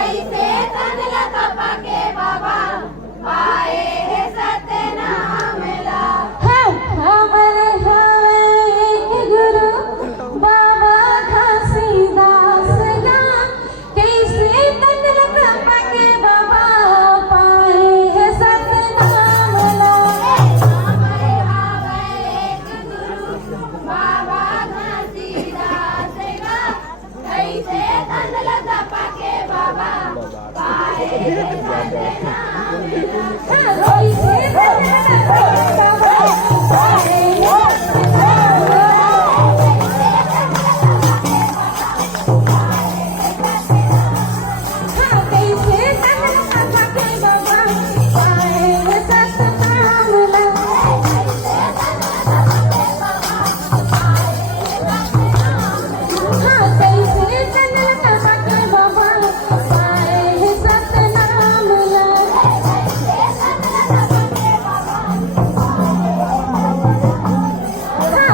कैसे तनला तपाके बाबा पाए हे सतनामला हमरे हवे एक गुरु बाबा घासीदास गा कैसे तनला तपाके बाबा पाए हे सतनामला हमारे हावे एक गुरु बाबा घासीदास गा कैसे तनला तपाके बाबा पाए हे सतनामला कैसे तनला तपाके बाबा पाए हे कैसे तनला तपाके बाबा पाए हे सतनामला कैसे तनला तपाके बाबा पाए हे सतनामला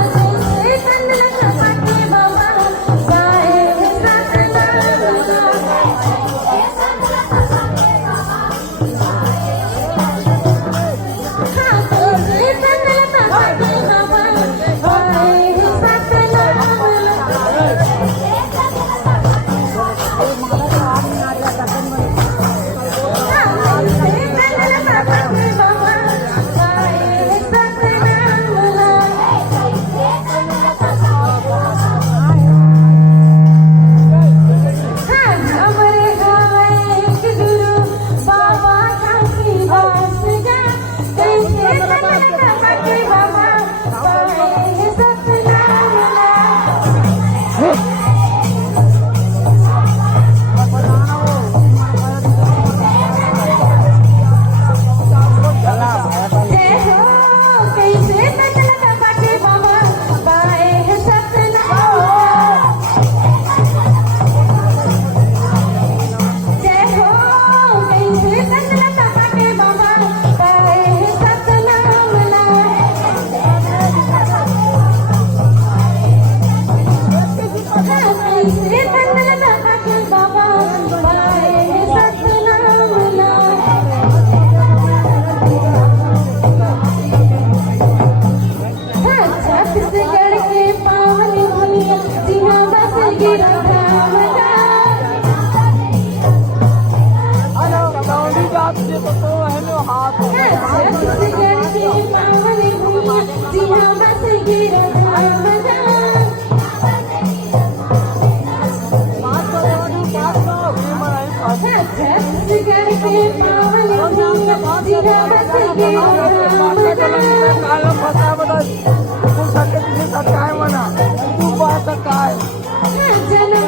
कैसे तनला तपाके बाबा पाए हे सतनामला कैसे तनला तपाके बाबा पाए हे सतनामला कैसे तनला तपाके बाबा पाए हे सतनामला हमरे हवे एक गुरु बाबा घासीदास गा कैसे तनला तपाके बाबा पाए हे सतनामला जय हो कैसे तनला तपाके बाबा पाए हे सतनामला जय हो कैसे तनला तपाके बाबा पाए हे सतनामला कैसे तनला तपाके बाबा पाए हे सतनामला छत्तीसगढ़ के पावन भूमिया जिहाँ बस गिरा धाम गा छत्तीसगढ़ के पावन भूमिया जिहाँ बस गिरा धाम गा छत्तीसगढ़ के पावन भूमिया जिहाँ बस गिरा धाम गा काय म्हणा तू पाहता काय जन्म